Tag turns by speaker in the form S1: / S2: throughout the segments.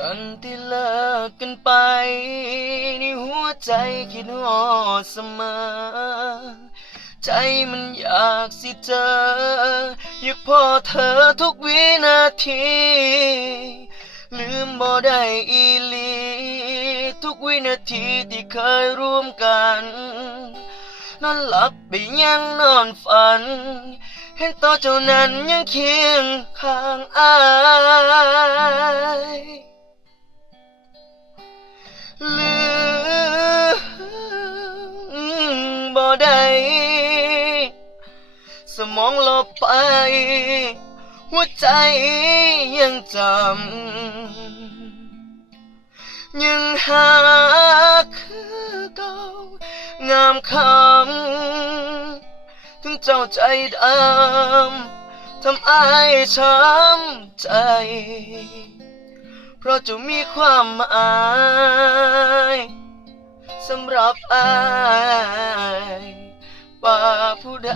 S1: กันที่เลิกกันไป ในหัวใจคิดฮอดเสมอ ใจมันอยากสิเจอ อยากพอเธอทุกวินาที ลืมบ่ได้อีลี ทุกวินาทีที่เคยร่วมกัน นอนหลับไปยังนอนฝัน เห็นตัวเจ้านั้นยังเคียงข้างอาย บ่ได้สมองลบไป หัวใจยังจำ ยังหาคือเก่างามคำ ถึงเจ้าใจดำทำอายช้ำใจ เพราะจะมีความหมาย สำหรับอายว่าผู้ใด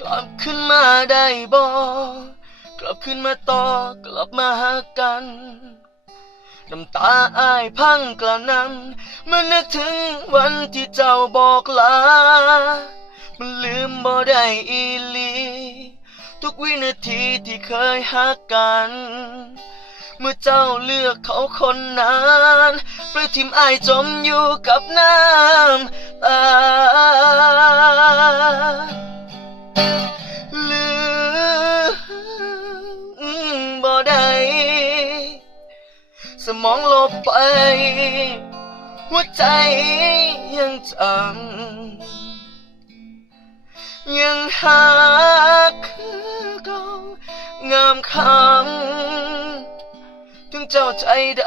S1: กลับขึ้นมาได้บ่กลับขึ้นมาต่อกลับมาหากันน้ำตาอายพังกระนั้นมื่อนึกถึงวันที่เจ้าบอกลา มันลืมบ่ได้อีลี ทุกวินาทีที่เคยหักกัน เมื่อเจ้าเลือกเขาคนนั้นปล่อยทิมอายจมอยู่กับน้ำตาลืมบ่ได้สมองลบไป หัวใจยังจำยังหา คือเก่างามคำถึงเจ้าใจด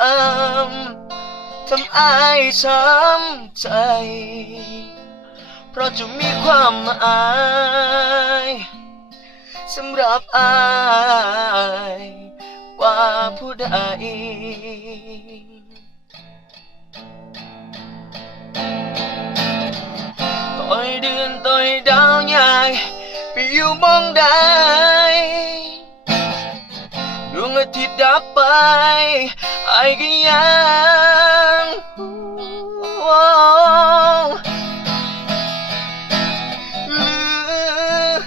S1: ำทำอายช้ำใจ เพราะจะมีความหมายสำหรับอายว่าผู้ใดต่อยเดือนต่อยดาวใหญ่ไปอยู่มองใดด วอาทิตย์ดับไปไอ้ก็ยังว้าวลืม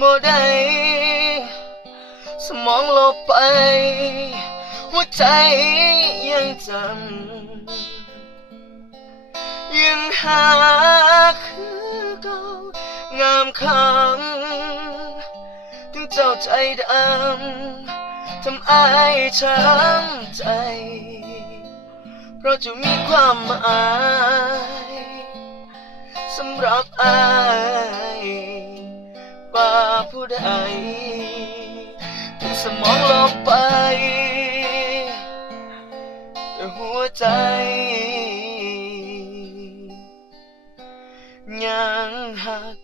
S1: บ่ได้สมองลบไปหัวใจยังจำยังหาคือเก่างามคำถึง เจ้าใจดำทำอายช้ำใจ เพราะจะมีความหมายสำหรับอายว่าผู้ใดถึงสมองลบไป แต่หัวใจยังหัก